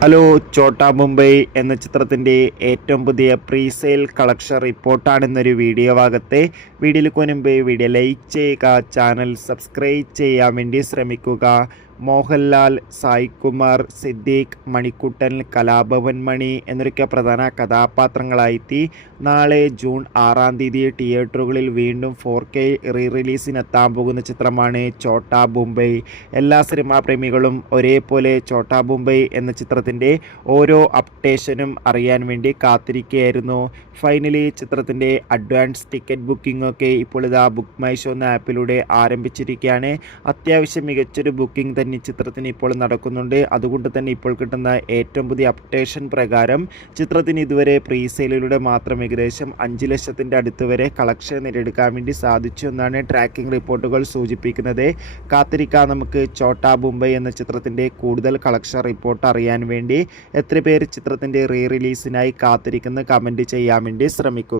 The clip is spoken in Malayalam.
ഹലോ, ചോട്ടാ മുംബൈ എന്ന ചിത്രത്തിൻ്റെ ഏറ്റവും പുതിയ പ്രീസെയിൽ കളക്ഷൻ റിപ്പോർട്ടാണെന്നൊരു വീഡിയോ ഭാഗത്തെ വീഡിയോയിലേക്ക് മുൻപ് വീഡിയോ ലൈക്ക് ചെയ്യുക, ചാനൽ സബ്സ്ക്രൈബ് ചെയ്യാൻ വേണ്ടി ശ്രമിക്കുക. മോഹൻലാൽ, സായ്കുമാർ, സിദ്ദീഖ്, മണിക്കുട്ടൻ, കലാഭവൻ മണി എന്നൊക്കെ പ്രധാന കഥാപാത്രങ്ങളായി നാളെ ജൂൺ 6 തിയേറ്ററുകളിൽ വീണ്ടും 4K റീ റിലീസിനെത്താൻ പോകുന്ന ചിത്രമാണ് ചോട്ടാ മുംബൈ. എല്ലാ സിനിമാ പ്രേമികളും ഒരേപോലെ ചോട്ടാ മുംബൈ എന്ന ചിത്രത്തിൻ്റെ ഓരോ അപ്ഡേഷനും അറിയാൻ വേണ്ടി കാത്തിരിക്കുകയായിരുന്നു. ഫൈനലി ചിത്രത്തിൻ്റെ അഡ്വാൻസ് ടിക്കറ്റ് ബുക്കിംഗ് ഇപ്പോൾ ഇതാ ബുക്ക് മൈ ഷോ എന്ന ആപ്പിലൂടെ ആരംഭിച്ചിരിക്കുകയാണ്. അത്യാവശ്യം മികച്ചൊരു ബുക്കിംഗ് തന്നെ ചിത്രത്തിന് ഇപ്പോൾ നടക്കുന്നുണ്ട്. അതുകൊണ്ട് തന്നെ ഇപ്പോൾ കിട്ടുന്ന ഏറ്റവും പുതിയ അപ്ഡേഷൻ പ്രകാരം ചിത്രത്തിന് ഇതുവരെ പ്രീസെയിലൂടെ മാത്രം ഏകദേശം 5 ലക്ഷത്തിൻ്റെ അടുത്ത് വരെ കളക്ഷൻ നേടിയെടുക്കാൻ വേണ്ടി സാധിച്ചു എന്നാണ് ട്രാക്കിംഗ് റിപ്പോർട്ടുകൾ സൂചിപ്പിക്കുന്നത്. കാത്തിരിക്കാം നമുക്ക് ചോട്ടാ മുംബൈ എന്ന ചിത്രത്തിൻ്റെ കൂടുതൽ കളക്ഷൻ റിപ്പോർട്ട് അറിയാൻ വേണ്ടി. എത്ര പേര് ചിത്രത്തിൻ്റെ റീ റിലീസിനായി കാത്തിരിക്കുന്ന കമൻറ്റ് ചെയ്യാൻ വേണ്ടി ശ്രമിക്കുക.